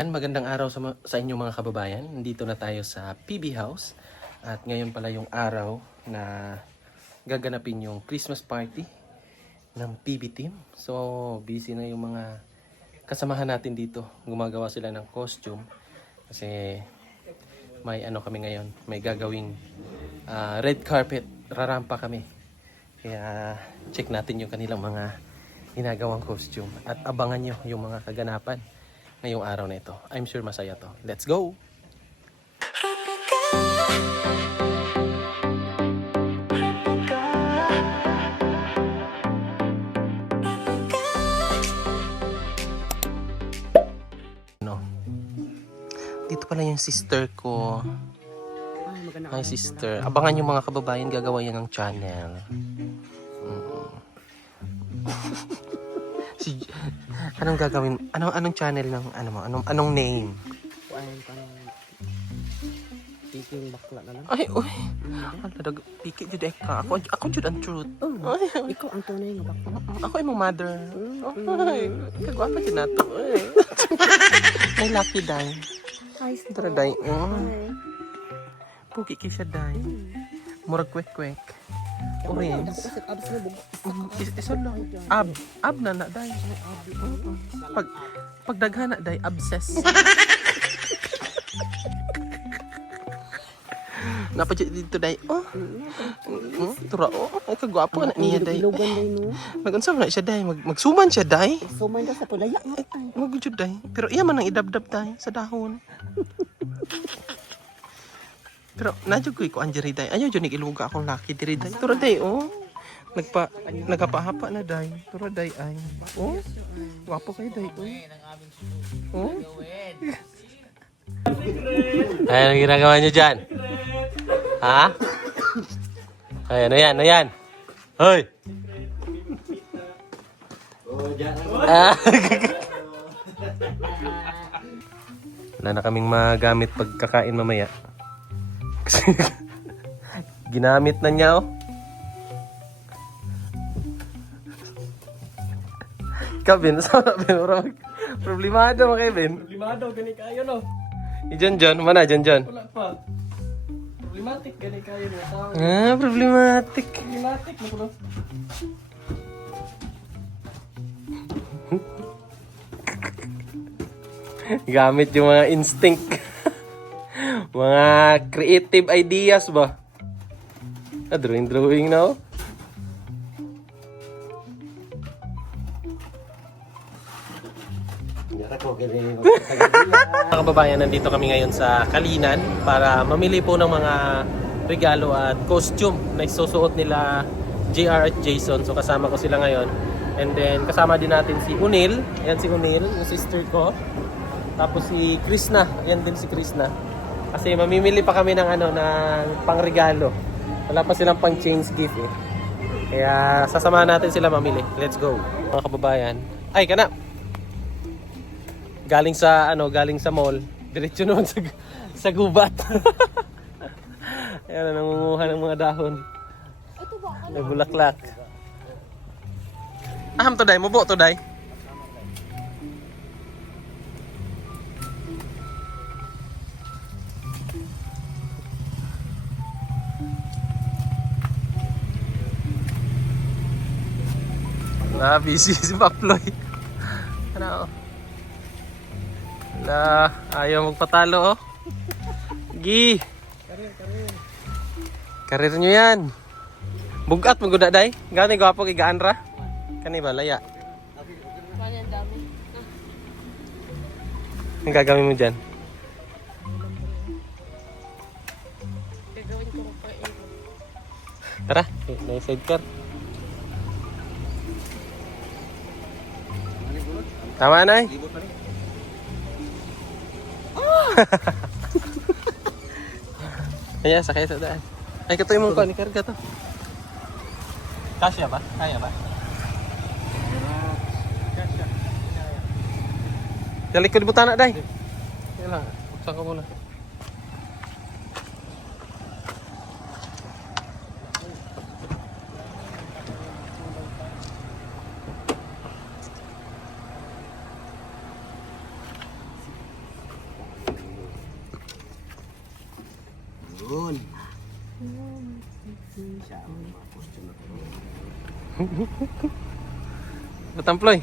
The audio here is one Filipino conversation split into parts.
Magandang araw sa inyo mga kababayan. Nandito na tayo sa PB House. At ngayon pala yung araw na gaganapin yung Christmas party ng PB team. So, busy na yung mga kasamahan natin dito. Gumagawa sila ng costume. Kasi may ano kami ngayon. May gagawing red carpet. Rarampa kami. Kaya check natin yung kanilang mga ginagawang costume. At abangan nyo yung mga kaganapan ngayong araw na ito. I'm sure masaya to. Let's go! No. Dito pala yung sister ko. Hi sister. Abangan yung mga kababayan, gagawa yan ng channel. Anong gagawin? Anong channel ng ano mo? Anong name? Piking bakla na lang. Ay, uy. Piki jud ka. Ako jud ang truth. Ay, Ikaw ang tunay nga bakla. ako imong mother. Ay, kagwapa jud nato. Ay. May lucky day. Ay, Tara day. Puki kisa day. Murag kwek-kwek. Orange. Kasi abs na bugo. Iso lang. Ab na day. Pag daghan na day, abscess. Napa dito day. Tura ay kagwapo na niya day. Ilogan day no. Nagunsa na siya day, magsuman siya day. Suman ka sa pulaya. Magujud day. Pero iya man ang idabdab day sa dahon. Pero nadyo ko ang diri day. Ayaw jud iluga akong laki diri day. Tura day nagapahapa na day. Tura day ay. Gwapo kay day. Ay, ano ginagawa niyo dyan? Ha? Ay, ano yan? Hoy! Wala na kaming magamit pagkakain mamaya. Kasi ginamit na niya, oh. Kevin, saan na, Ben? Problemado mo, Kevin. Problemado gani kayo no. John, mana John? Wala pa. Problematic gani kayo no. Problematic. Problematic mo bro. Gamit yung mga instinct. Mga creative ideas ba? Drawing na, oh. Mga kababayan, nandito kami ngayon sa Kalinan para mamili po ng mga regalo at costume na isusuot nila JR at Jason. So kasama ko sila ngayon. And then kasama din natin si Unil. Ayan si Unil, yung sister ko. Tapos si Krishna. Ayan din si Krishna. Kasi mamimili pa kami ng ng pangregalo. Wala pa silang pang change gift eh. Kaya sasamahan natin sila mamili. Let's go. Mga kababayan. Ay, kana. Galing sa mall. Diretso naman sa gubat. Ayan, nangunguha ng mga dahon. May bulaklak. Aham to day, mubo to day. Busy si Paploy. Ano? Ayaw magpatalo, oh. Gi. Karir nyo yan. Bugat maguda day. Gani gwapo kay gaanra. Kani ba laya? Kanya dami. Ang gagawin mo dyan? Gagawin ko pa Tara, may sidecar. Tama na eh. Kaya sakay sa daan. Ay, katoy mo pa ni karga to. Kasya ba? Kaya ba? Dalikod buta na day. Kaya lang, buksan ko muna. Yun. Matamploy.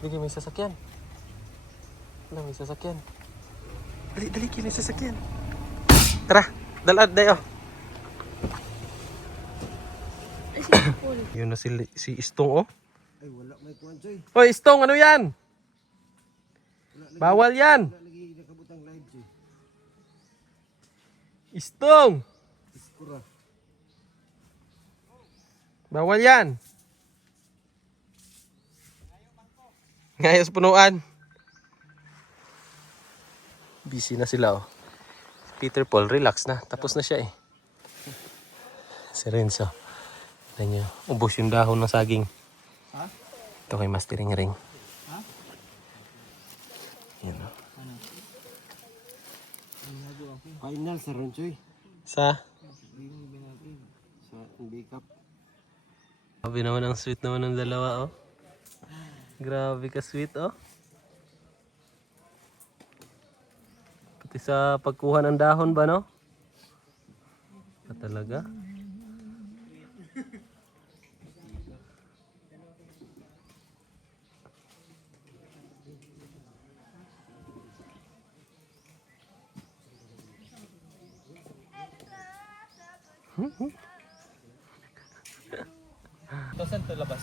Sige, may sasakyan. Wala, may sasakyan. Dali, dali, may sasakyan. Tara, dalad dayo. Yun na si Istong, oh. Ay, wala may kuwan, Choy. Hoy, Istong, ano yan? Bawal yan. Wala lagi nakabutang live, Choy. Istong, Iskura. bawal yan. Ngayos punuan. Busy na sila, oh. Peter Paul, relax na. Tapos na siya, eh. Si Renzo. Tignan niyo, ubos yung dahon ng saging. Ha? Ito kay mastering ring. Ha? Yan, oh. Final sa ron, Choy. Sa? Sa backup. Grabe naman ang sweet naman ng dalawa, oh. Grabe ka sweet, oh. Pati sa pagkuha ng dahon ba, no? Talaga? Saan ito labas?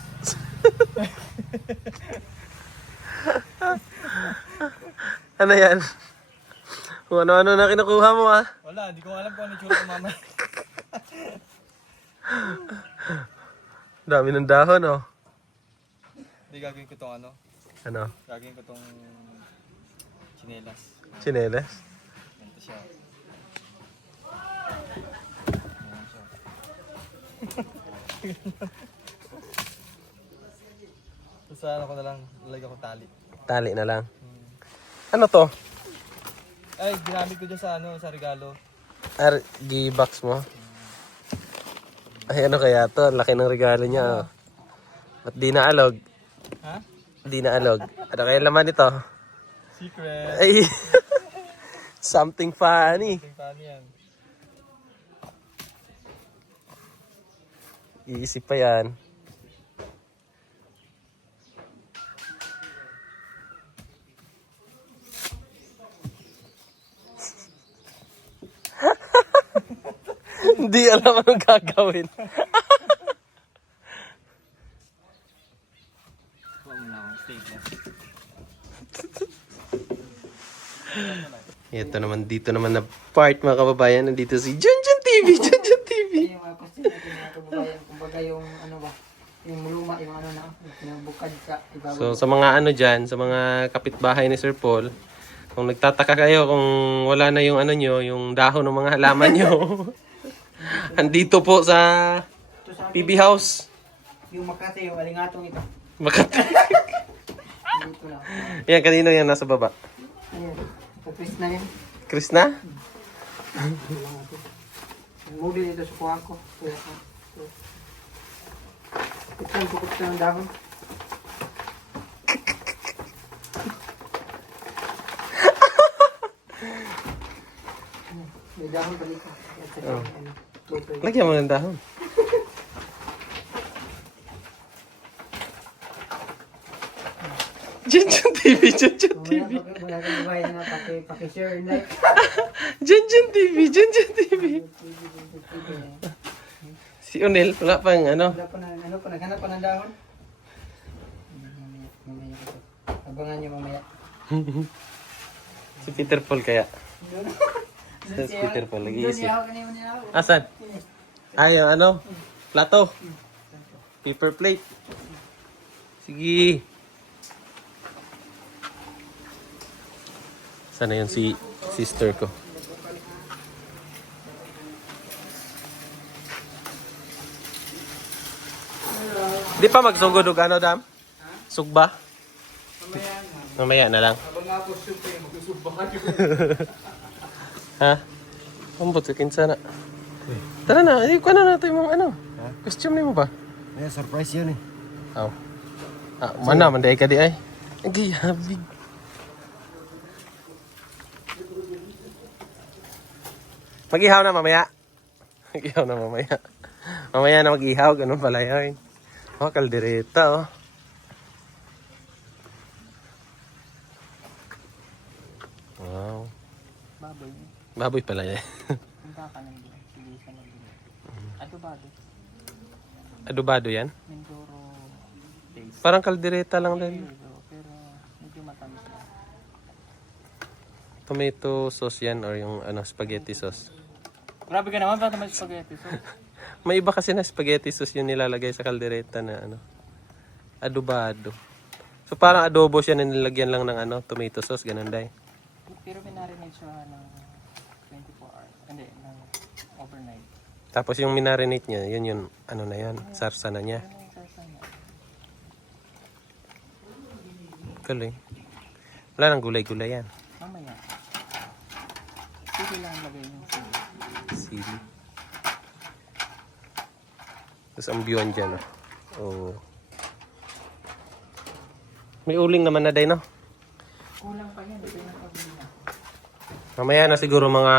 Ano yan? Kung ano-ano na kinukuha mo, ah. Wala, hindi ko alam kung ano yung tsura ko mamaya. Dami ng dahon, oh. Hindi gagawin ko tong ano. Ano? Gagawin ko tong chinelas. Chinelas? Ganito siya. Ayan siya. Sa ano ko na lang, lalagyan ko tali. Tali na lang. Ano to? Ay, ginamit ko dyan sa ano, sa regalo. RG box mo? Ay, ano kaya to? Ang laki ng regalo niya, oh. Ba't di naalog? Ha? Di naalog. Ano kaya laman ito? Secret. Ay, something funny. Paano yan? Iisip pa yan. Hindi alam anong gagawin. Kuha mo na akong stapler. Ito naman, dito naman na part, mga kababayan. Nandito si Junjun TV. Junjun TV. Yung mga question natin mga kababayan, kumbaga yung ano ba, yung luma, yung ano na, yung bukad sa ibabaw. So, sa mga ano dyan, sa mga kapitbahay ni Sir Paul, kung nagtataka kayo kung wala na yung ano nyo, yung dahon ng mga halaman nyo, andito po sa Ito sa amin, PB House. yung Makati, yung alingatong ito. Makati. Dito lang. Yan, kanino yan nasa baba? Ayan, kapis na yan. Chris na? Yung model ito sa kuha ko. Kaya ko. Ito yung pukot ka ng dahon. May dahon balik ka. Oh. Tutoy. Lagyan mo ng dahon. Junjun TV, Junjun TV. Wala kang babayan na paki-share and like. Junjun TV, Junjun TV. Si Onel, wala pang ano. Wala pa na, ano pa, naghanap pa ng dahon. Mamaya ko to. Abangan niyo mamaya. Si Peter Paul kaya. Doon Si Peter Paul, Doon nag-iisip. niya ako, kanina niya ako. Asan? Ay, yung ano? Plato. Paper plate. Sige. Sana yun si sister ko. Di pa magsugod og ano, Dam? Sugba? Mamaya na lang. Abang ako super, magsusubakan yun. Ha? Ambot ka kinsa na. Tara na, ko na natin yung ano. Costume mo ba? May surprise yan eh. Aw. Mana man day ka di ay. Ang giyabig. Mag-ihaw na mamaya. Mag-ihaw na mamaya. Mamaya na mag-ihaw, ganun pala yun. Oh, kaldereta oh. Wow. Baboy. Baboy pala yan. Punta ka nang doon. Sige sa nandun. Adobado. Adobado yan? Mindoro taste. Parang kaldereta lang din. Pero medyo matamis na. Tomato sauce yan or yung spaghetti sauce. Grabe ka naman, bakit may spaghetti? So, May iba kasi na spaghetti sauce yung nilalagay sa kaldereta na adobado. So parang adobo siya na nilagyan lang ng tomato sauce, ganun day. pero minarinate siya ng 24 hours. Hindi, ng overnight. Tapos yung minarinate niya, yun yung na yan, sarsa na niya. Ano yung sarsa niya? Galing. Wala nang gulay-gulay yan. Mamaya. Sige lang lagay yung sili. Sili. Tapos ang beyond dyan, oh. May uling naman na day, no? Kulang pa yan, ito yung pabili na. Mamaya na siguro mga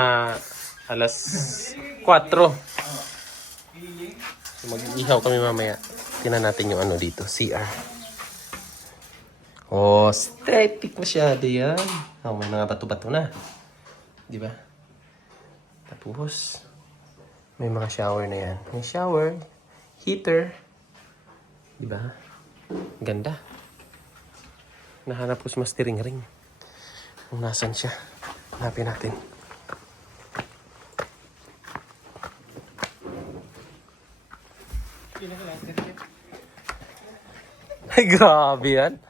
alas 4. So mag-ihaw kami mamaya. Tingnan natin yung dito, CR. Oh, aesthetic masyado yan. Oh, may mga bato-bato na. Di ba? Tapos, may mga shower na yan. May shower, heater. Di ba? Ganda. Nahanap ko si Master Ring. Kung nasan siya. Hanapin natin. Ay, grabe yan.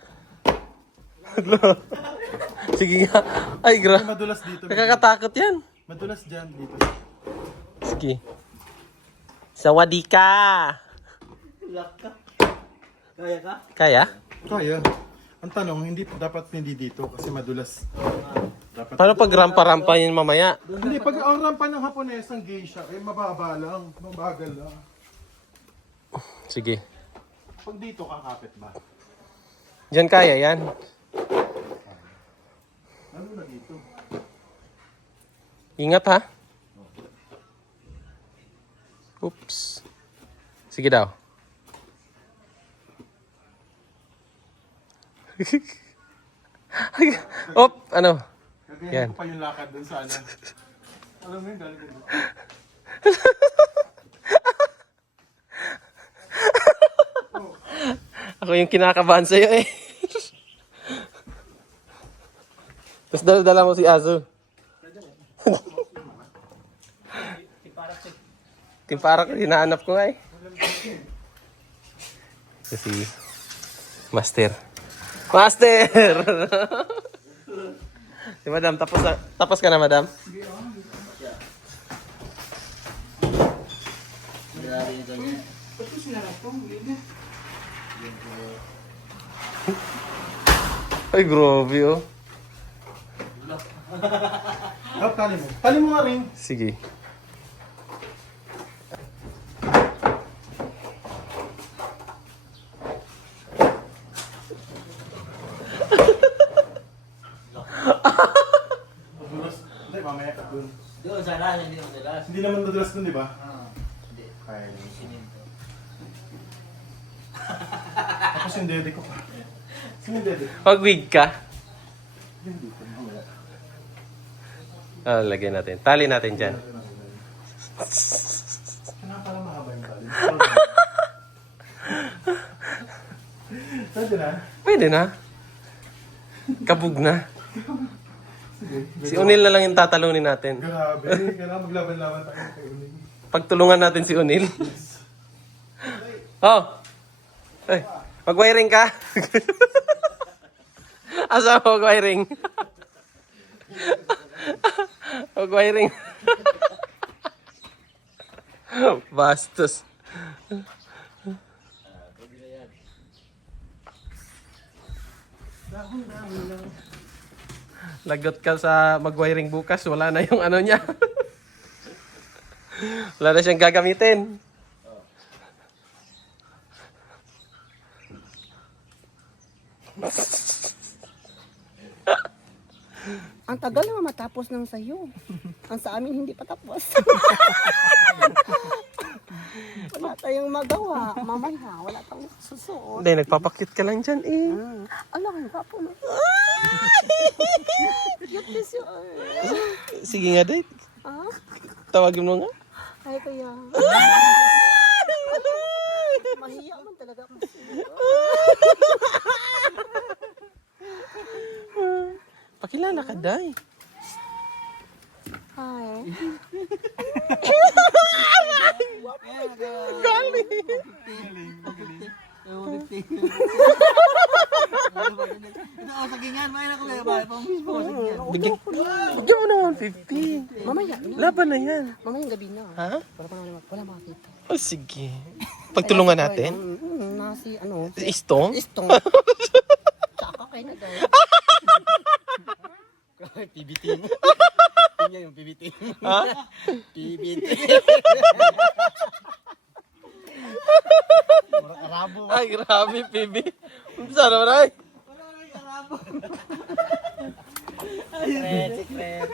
Sige nga. Ay, grabe. Madulas dito. Nakakatakot yan. Madulas dyan dito. Sige. Sawadika. Kaya ka? Kaya? Kaya. Ang tanong, hindi dito kasi madulas. Dapat Paano pag rampa-rampa yun mamaya? Hindi, pag ang rampa ng Haponesang geisha, mababa lang, mabagal lang. Sige. Pag dito, kakapit ba? Diyan kaya yan. Ano na dito? Ingat ha. Oops. Sige daw. Op, ano? Yan. Gagayin ko pa yung lakad dun sa Alam mo yun, galing dun. Ako yung kinakabahan sa'yo eh. Tapos dala-dala mo si Azu. Timparak, hinahanap ko nga eh. Kasi, Master. Si Madam, tapos ka na, Madam? Ay, grabe oh. Tali mo. Tali mo nga rin. Sige. Madulas. Hindi, mamaya ka dun. Doon sana, hindi madalas. Hindi naman madulas dun, di ba? Hindi. Kaya naman. Sininto. Tapos yung dede ko pa. Sino yung dede? Pag-wig ka. Lagyan natin. Tali natin dyan. Kaya pala mahaba yung tali. Pwede na? Pwede na. Kabog na. Si Unil na lang yung tatalunin natin. Grabe. Kailangan maglaban-laban tayo kay Uning. Pagtulungan natin si Unil. Oh! Ay, mag-wiring ka? Asa mo mag-wiring? Mag-wiring. Bastos. Lagot ka sa mag-wiring bukas, wala na yung niya. Wala na siyang gagamitin. Ang tagal naman matapos ng sayo. Ang sa amin hindi pa tapos. Wala tayong magawa. Mamaya, wala tayong susuot. Hindi, nagpapakit ka lang dyan eh. Alam, ang gwapo na. Cute na siya. Sige nga, date. Ah? Tawagin mo nga. Ay, kuya. Mahiya man talaga ako siya. Pakilala ka, Day. Hi. Bigyan mo na 150. Mamaya, Laban na yan. mamayang gabi na. Ha? Para pa wala makakita. Oh, sige. Pagtulungan natin. Nasi, ano? Istong? Istong. Tsaka kayo na daw. PBT. Yun yung PBT. Ha? PBT. Arabo. Ay, grabe, PB. Sana mo na Secret.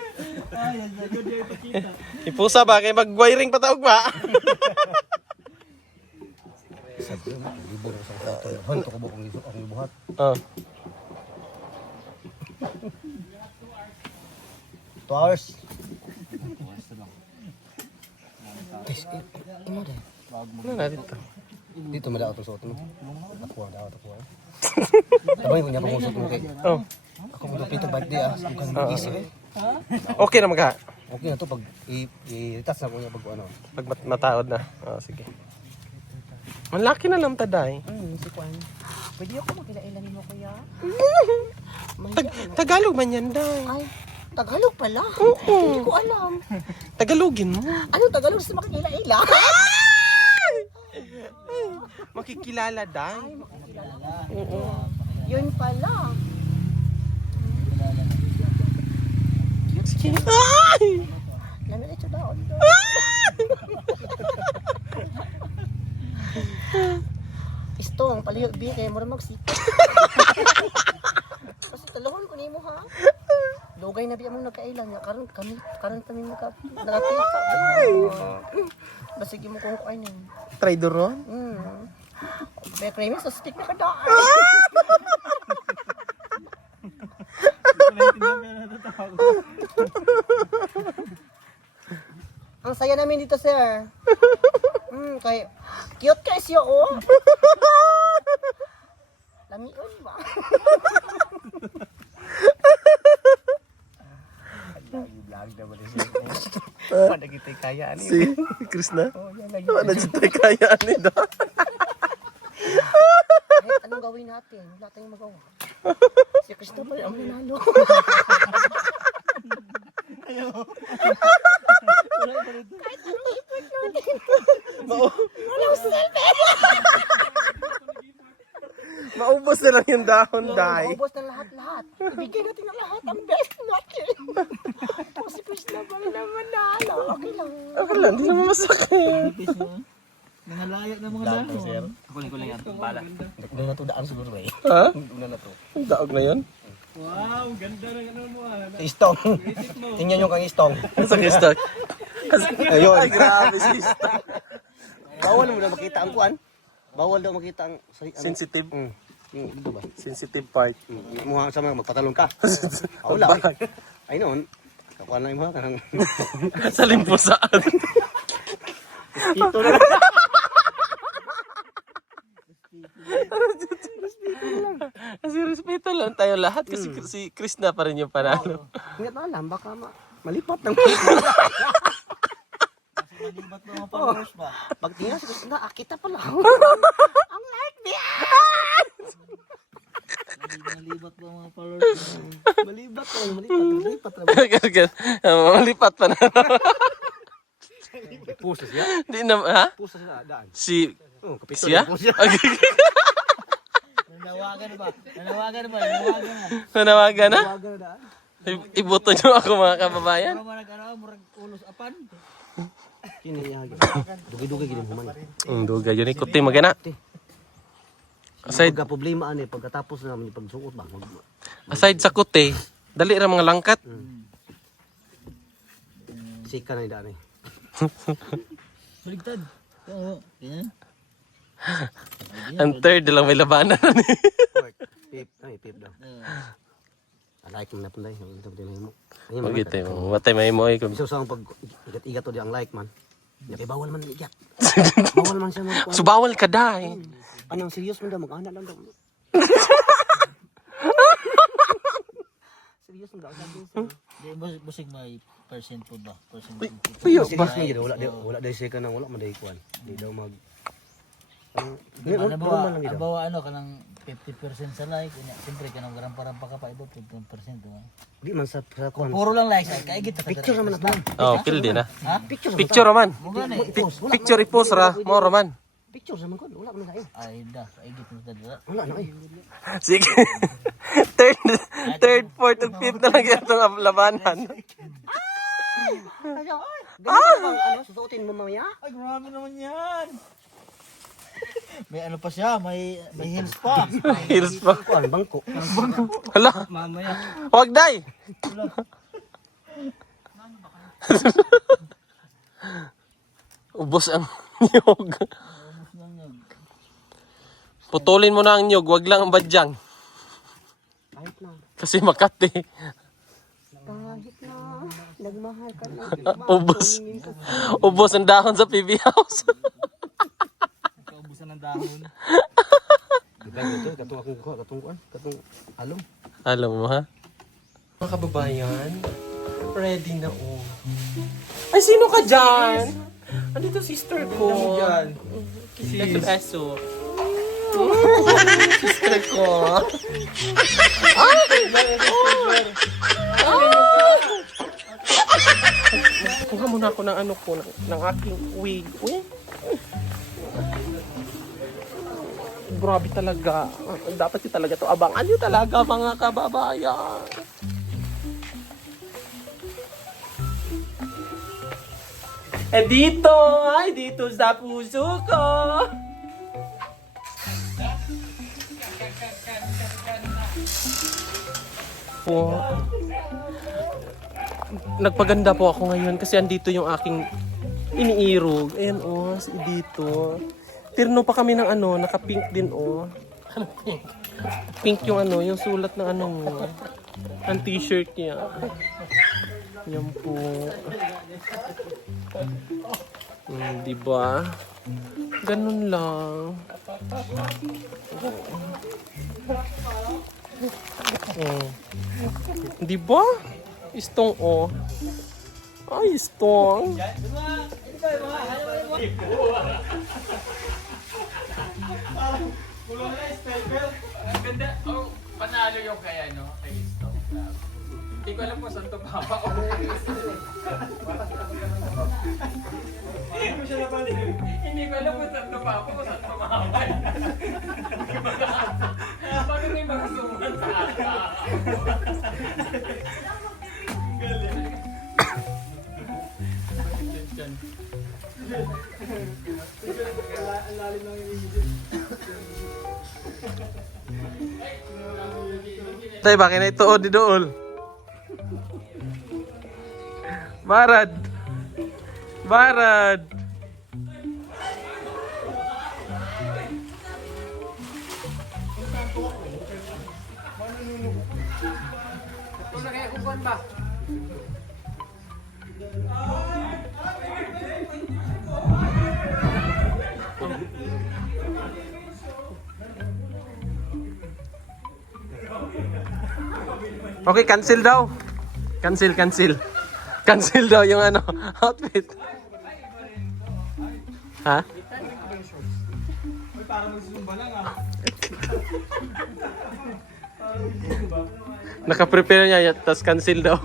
Ipusa ba? Kaya mag-wiring patawag ba? Hanto ko ba kung ibuhat? Oh. 2 hours. Ano na dito? Dito mala ako suot mo. Takuha. Sabay mo niya pangusap mo kay. Oh. Ako mo dupito birthday ah. Bukan mag-isip eh. Okay na magka. Okay na to pag i-touch na ko niya pag ano. Pag mataod na. Oh, sige. Ang laki na lang taday. Si Kwan. Pwede ako magkilailan mo, kuya? Tagalog man yan, Day. Ay, Tagalog pala. Oo. Hindi ko alam. Tagalogin mo. Ano Tagalog sa makikila-ila? Makikilala, Day. Oo. Yun pala. Sige. Ay! Lalo ito daon. Istong, palihog bi, kaya mura magsika. Kasi talahon ko nimo ha. Dugay na biya mo nagkailan nga karon kami nakakita. Basig mo kung kuanin. Trader ron? Kaya creamy sa stick na kadaan. Ang saya namin dito, sir. Kay cute kay siya, oh. Lamion ba? Pada kita kaya ni. Si Krishna? Ano dito kaya ni da? Kahit anong gawin natin, wala tayong magawa. Si Christopher ang nanalo. Kahit anong effort natin. Walang silbi. Maubos na lang yung dahon, Day. Maubos na lahat-lahat. Ibigay natin ang lahat. Ang best natin. O si Christopher naman nanalo. Okay lang. Ako lang, di naman masakit. Nangalaya ng mga dahon. Kuling ato bala. Dugna na to daan siguro eh. Ha? Dugna na to. Ang daog na yun? Wow, ganda ng ano mo ah. Istong. Tingnan yung kang istong. Sa Krista. Ayun. Ay, grabe si Krista. Bawal mo na makita ang kuan. Bawal daw makita ang Sensitive. Dito ba? Sensitive part. Muha sa mga magpatalon ka. Wala. Ay noon. Kakuan na yung mga kanang. Sa limpusaan. Ito na. Kasi respeto lang tayo lahat kasi si Krishna pa rin yung panalo. Hindi na alam baka malipat ng Malibat mo mga followers ba? pag tingnan si Krishna, kita pala. Ang like niya! Malibat mo mga followers mo. Malipat. Malipat pa na. Pusa siya. Di na, ha? Pusa sa daan. Si, Kapito siya? na po siya. Nanawagan ba? Nanawagan na? Iboto nyo ako mga kababayan. Murag ano, murag ulos apan. Dugi-dugi gini human. Ang duga yun, ikuti magana. Aside, Pagka problema ani pagkatapos na yung pagsuot ba. aside sa kote, dali ra mga langkat. Sika na daan eh. Baligtad. Oo. Yan. Ang third lang may labanan. Fourth, fifth, fifth daw. Like mo na pala eh. Ito pala mo. Ayun man. Magitay mo, matay may mo ay. Isa sa pag igat-igat to di ang like man. Kaya bawal man igat. Bawal man siya mag Subawal ka dai. Anong serious man daw mag-anak lang daw. Serious man daw sabi siya. Di busig may percent po ba? Percent po. Puyo Serious ba? man gid wala dai siya kanang wala man dai kuan. Di daw mag Halimbawa, lang gid. halimbawa ano kanang 50% sa like, siyempre kanang garampa-rampa ka pa ito 15%. Di man sa kuan. Puro lang likes ay kaigit ta. Picture naman na. Oh, pildi na. Ha? Picture raman. Mo gani. Picture i-post ra, mo raman. Picture naman ko. Wala man kayo. Ay da, kaigit mo dala. Wala na eh. Sige. third, fourth, ug fifth na lang itong labanan. Ganito bang ano susuotin mo mamaya? Ay, grabe naman yan. May ano pa siya, may heels pa. Heels pa. Kuan bangko. Hala. Mamaya. Huwag day. Ubos ang nyog. Putulin mo na ang nyog, wag lang ang badyang. Kahit na. Kasi makati. Kahit na nagmahal ka na. Ubos. Ubos ang dahon sa PB House. Kaubusan ng dahon. Diba ito katong akong kuha katong kuan katong alom. Alam mo ha? Mga kababayan, ready na oh. Ay, sino ka dyan? Andito sister ko. Ano dyan? Beso. Sister ko. Kuha muna ako ng ano ko, ng aking wig. Uy. Grabe talaga. Dapat yun talaga to. Abangan nyo talaga mga kababayan. Eh dito, ay dito sa puso ko. Po. Nagpaganda po ako ngayon kasi andito yung aking iniirog. Ayan oh, si dito. Tirno pa kami ng ano, naka-pink din oh. Ano pink? Pink yung ano, yung sulat ng ano mo. Ang t-shirt niya. Yan po. Diba? Ganun lang. Diba? Istong oh. Ay, istong. Ganda. Oh, panalo yung kaya, no? Kay Isto. Hindi ko alam kung saan to papa ko. Hindi ko alam kung saan to papa ko, saan to mama. Bakit may mga suman sa ata? Tay, bakit na ituod ni Dool? Barad! Barad! Okay, cancel daw. Cancel. Cancel daw yung ano, outfit. Ha? Naka-prepare niya, tapos cancel daw.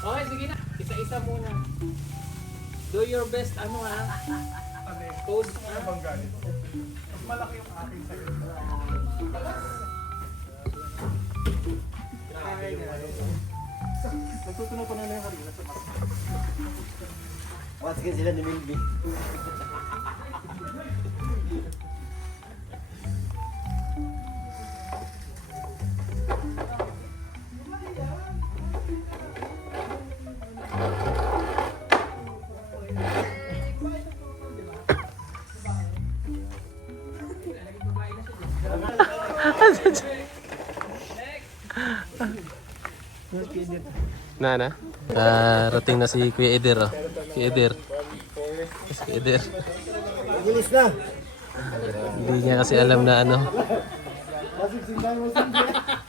Okay, sige na. Isa-isa muna. Do your best, ano ha? Pose, ha? Malaki yung aking sa'yo. Tutunan ko na lang yung harina sa mas. Watskin sila ni Milby. Na. Rating na si Kuya Eder, oh. Kuya Eder. Si Kuya Eder. Bilis na. Hindi niya kasi alam na ano.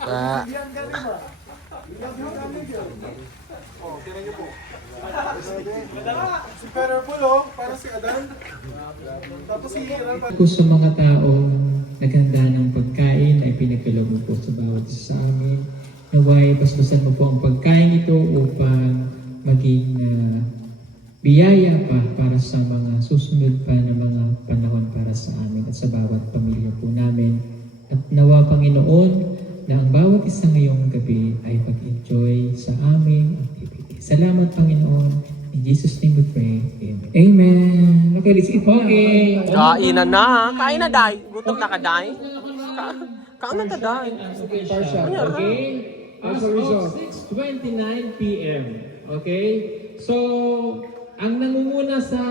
Ah, Si Parapol, oh. Parang si Adan. Tapos si Rapan. Po sa mga taong naghanda ng pagkain ay pinagkaloob mo po sa bawat isa sa amin. Naway, pastusan mo po ang pagkain ito upang maging biyaya pa para sa mga susunod pa na mga panahon para sa amin at sa bawat pamilya po namin. At nawa, Panginoon, na ang bawat isa ngayong gabi ay mag-enjoy sa aming activity. Salamat, Panginoon. In Jesus' name we pray. Amen. Amen. Okay, let's eat. Okay. kain na. Kain na, Day. Gutom na ka, Day. Kain na ta, Day. Okay? As a result, 6:29 p.m. Okay? So, ang nangunguna sa...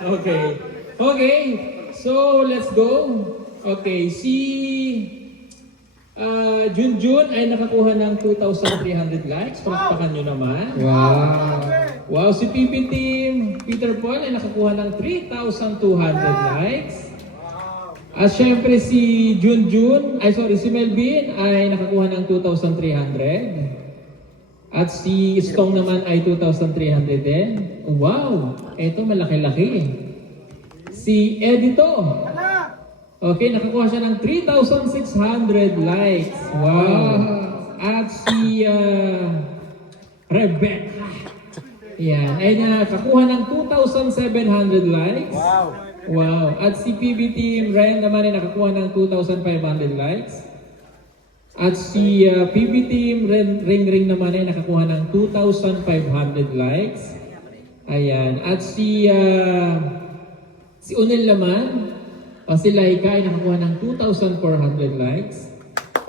Okay. Okay. So, let's go. Okay. Si... Junjun ay nakakuha ng 2,300 likes. Palakpakan nyo naman. Wow. Wow. Si PB Team Peter Paul ay nakakuha ng 3,200 likes. At syempre si si Melvin ay nakakuha ng 2,300. At si Stong naman ay 2,300 din. Wow! Ito malaki-laki. Si Edito. Okay, nakakuha siya ng 3,600 likes. Wow! At si Rebecca. Yan, ay nakakuha ng 2,700 likes. Wow! At si PB Team Ren naman ay nakakuha ng 2,500 likes. At si PB Team Ring naman ay nakakuha ng 2,500 likes. Ayan. At si Unel naman, o si Laika ay nakakuha ng 2,400 likes.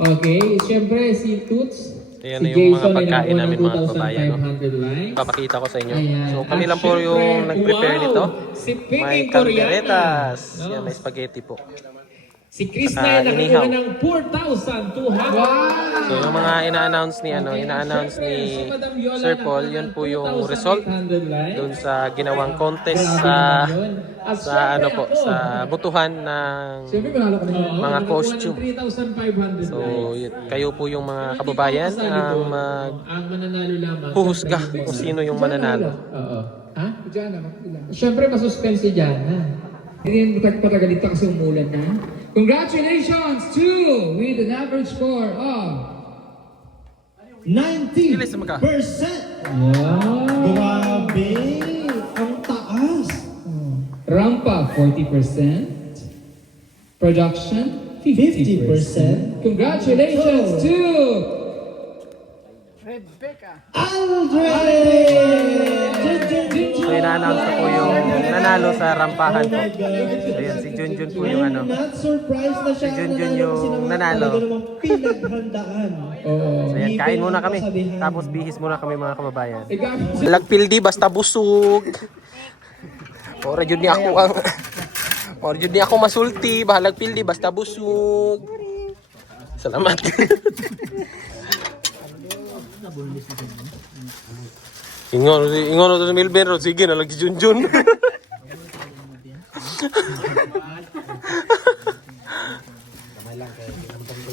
Okay. Siyempre si Toots, Ayan si na yung mga Jason ay pagkain nakakuha ng namin, mga kababayan, no? 2,500 likes. Papakita ko sa inyo. Ayan. So kami At lang po yung syempre, nag-prepare wow, nito. si May Ping calderetas. Koreana. Yan, may spaghetti po. Si Chris Saka na inihaw. nakakuha ng 4,200. So yung mga ina-announce ni Sir Paul, yun po yung result doon sa ginawang contest sa sa butuhan ng mga costume. So kayo po yung mga kababayan ang mananalo lamang. huhusga kung sino yung mananalo. Oo. Ha? Siyempre masuspense dyan, ha? Hindi rin patagalito kasi umulan na. Congratulations to with an average score of 90%. Ilis mo ka. Wow! Grabe! Ang taas! Rampa 40%. Production 50%. Congratulations to Andre! So ina-announce na po yung nanalo sa rampahan po. Ayan, si Junjun po yung ano. Not surprised na siya. Si Junjun yung nanalo. Pinaghandaan. So yan, kain muna kami. Tapos bihis muna kami mga kababayan. Gamit Lagpildi basta busog. Ora jud ni ako ang Ora jud ni ako masulti, bahalag pildi basta busog. Salamat. Ingon to Milben ro sige na lagi Junjun.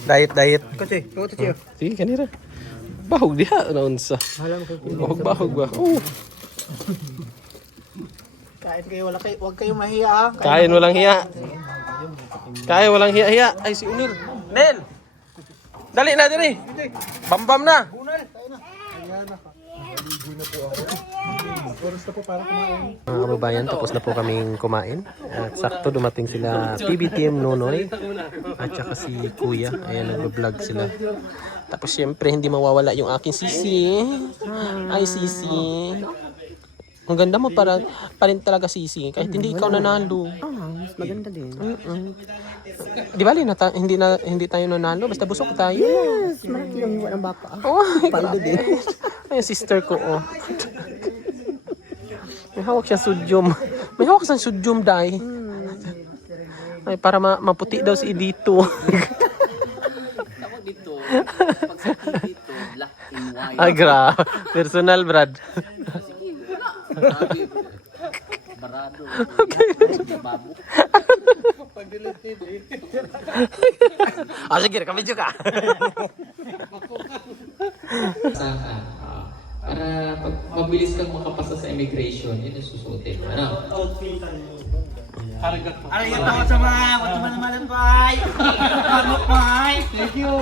Diet. Kote. Sige kanira. Bahog diha na unsa. Bahog ba? Oh. Kain kayo, huwag kayo mahiya ha. Kain walang hiya. Kain walang hiya. Ay si Unil. Nel. Dali na diri. Bambam na. Oras na po para kumain. Mga kababayan, tapos na po kaming kumain. At sakto dumating sila PB Team Nonoy at saka si Kuya. Ayan, nag-vlog sila. Tapos syempre hindi mawawala yung aking sisi. Ay sisi. Ang ganda mo pa rin talaga sisi. Kahit hindi ikaw nanalo. Mas maganda din. Di ba hindi tayo nanalo? Basta busok tayo. Yes, malaki yung iwan ng baka. Oh, paldo din. Ay, sister ko, oh. May hawak siya sudyum. May hawak siyang sudyum, day. Ay, para maputi daw si Edito. Ako dito, pag sa dito, black and white. Ay, personal, Brad. Barado. Babo. Ah, sige, kami juga. Para pag mabilis kang makapasa sa immigration, yun yung susuotin. Ano? Arigato sa mga watuman bay. Bay. Thank you.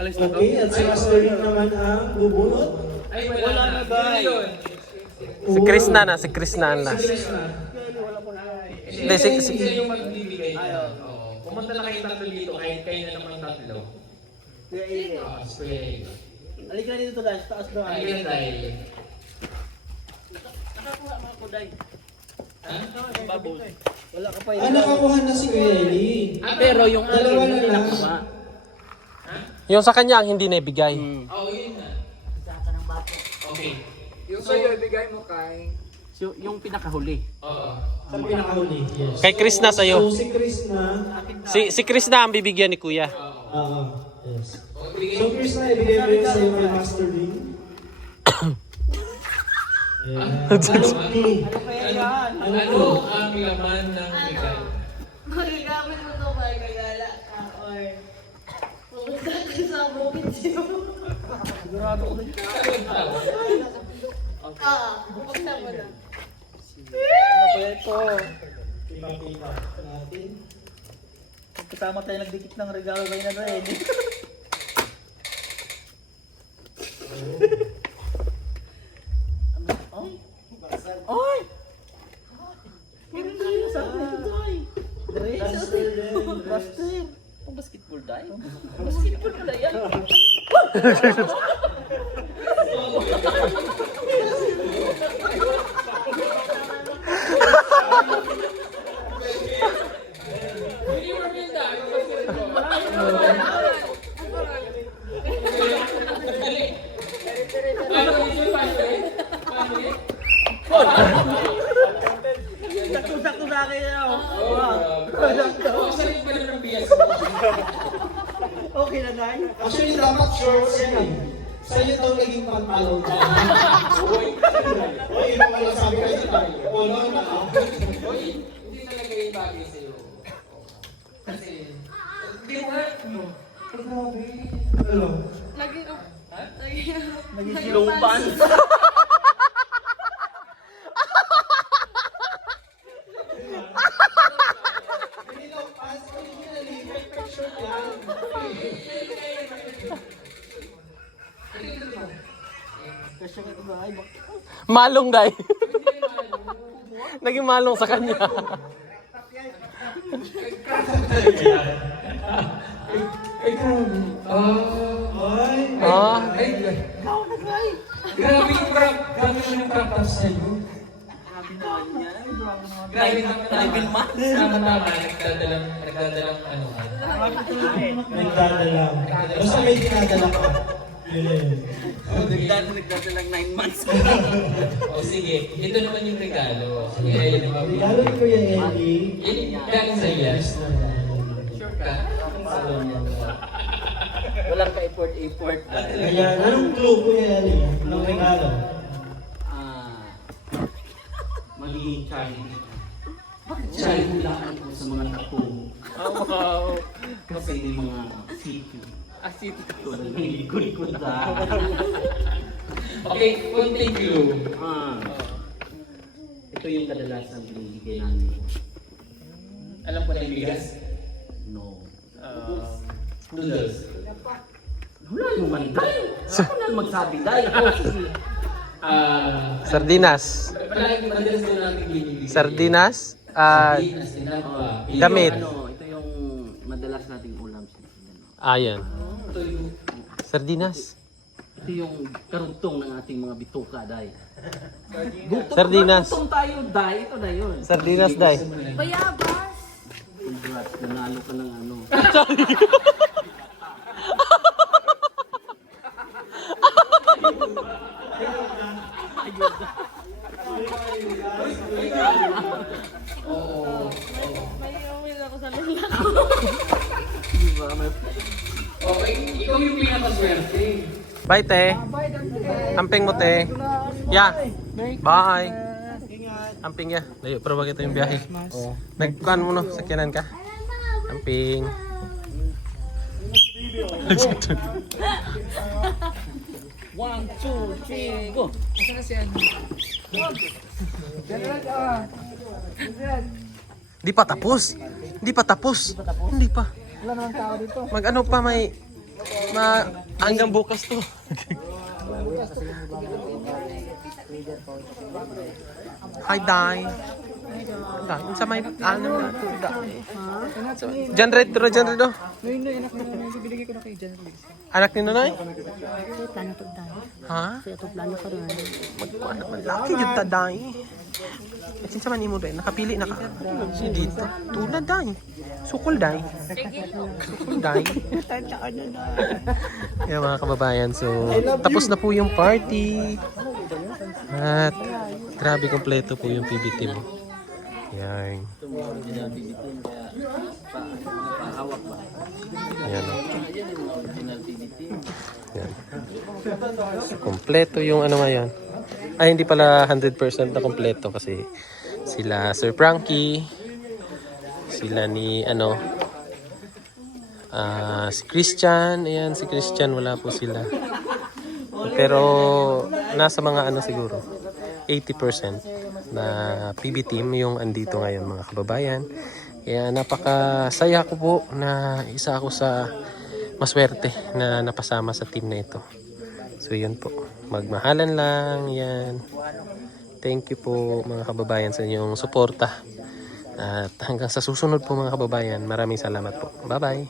Okay, at si Master Ring naman ang bubunot. Ay, wala na ba? Si Krishna na. Hindi, si yung magbibigay niya. Pumunta na kayong tatlo dito, kahit kayo na naman tatlo. Spray. Halika na dito guys, taas daw. Ay, tayo. Wala ka pa Ah, nakakuha na si Kuya Eli. Pero yung Dalawa na lang. yung sa kanya ang hindi naibigay. Oo, yun na. Okay. Yung sa'yo, ibigay mo kay... Yung pinakahuli. Oo. Sa pinakahuli, yes. Kay Krishna So, sa'yo. si Chris na. Si Krishna ang bibigyan ni Kuya. Yes. So, Chris na, ibigay mo yun sa'yo kay Master Ring. Ayan. Ano ang laman ng regalo? Magagamit mo ito ba kagala? Or pumunta ka sa bukid siyo? Buksan mo na. Ipakita natin. Kasama tayo nagdikit ng regalo kayo na rin. Ay! Meron tayo sa akin ito tayo. Master Ring. Master. Ang basketball tayo? Basketball pala yan. Sakto-sakto sa akin yan. Sarili pa naman ng bias. Okay na tayo. Actually, dapat shorts yan eh. Sa'yo daw naging pantalo dyan. Uy, iba wala sabi kayo sa tayo. Ano na? Hindi talaga yung bagay sa'yo. Kasi... Hindi mo nga. Ano? Naging lupan. Malong, day. Naging malong sa kanya. Grabe yung crop. Grabe yung crop up sa'yo. Grabe naman na. Tama-tama. Nagdadalang ano ka. Nagdadalang. Basta may dinadala ka. Yun na yun. Nagdadalang 9 months. O sige, ito naman yung regalo. Sige, ayun naman. Regalo ni Kuya Eli. Yan galing sa iya. Sure ka? Walang ka-effort. Ayan, anong clue Kuya Eli? Anong regalo? Magiging child. Bakit child hulaan ko sa mga takong? Wow. Kasi may mga sityo. Asiti ka. Likod-likod na. Okay, konting clue. Ito yung kadalasan binibigay namin. Alam ko na yung bigas. No. Noodles. Wala yung man, Day. Ako na magsabi, Day. Oh, sige. Sardinas. Madalas din natin binibigay. Sardinas. Sardinas, Damit. Ito yung madalas nating ulam. Ayan. Sardinas. Ito yung karugtong ng ating mga bituka, day. Sardinas. Tayo, day. Ito na yun. Sardinas, day. Bayabas! Congrats, nanalo ka ng ano. May umil ako sa lula ko. Okay, ikaw yung pinakaswerte. Bye, te. Amping mo, te. Yeah. Bye. Amping ya. Layo, pero bakit yung biyahe? Nagkuhan mo no, sakyanan ka. Amping. One, two, three, go! Di pa tapos. Di pa tapos. Hindi pa. Wala naman tao dito. Mag ano pa may hanggang bukas to. Hi, Dai. Dai, sa may ano na to, Dai. Jan Red, Jan Red. Anak ni Nonoy? Plano to tayo. Ha? Kaya to plano ka rin. Magkuanak man laki yung taday. At sinsa man imo dai, nakapili na ka. Si dito. Tulad dai. Sukol dai. Sukol dai. Yan mga kababayan, so tapos na po yung party. At grabe kompleto po yung PB team. Yan. Yan. Yan. Kompleto yung ano ngayon. Ay, hindi pala 100% na kompleto kasi sila Sir Frankie, sila ni ano, si Christian, ayan si Christian, wala po sila. Pero nasa mga ano siguro, 80% na PB team yung andito ngayon mga kababayan. Kaya napakasaya ko po na isa ako sa maswerte na napasama sa team na ito. So yun po, magmahalan lang yan. Thank you po mga kababayan sa inyong suporta. At hanggang sa susunod po mga kababayan, maraming salamat po. Bye bye.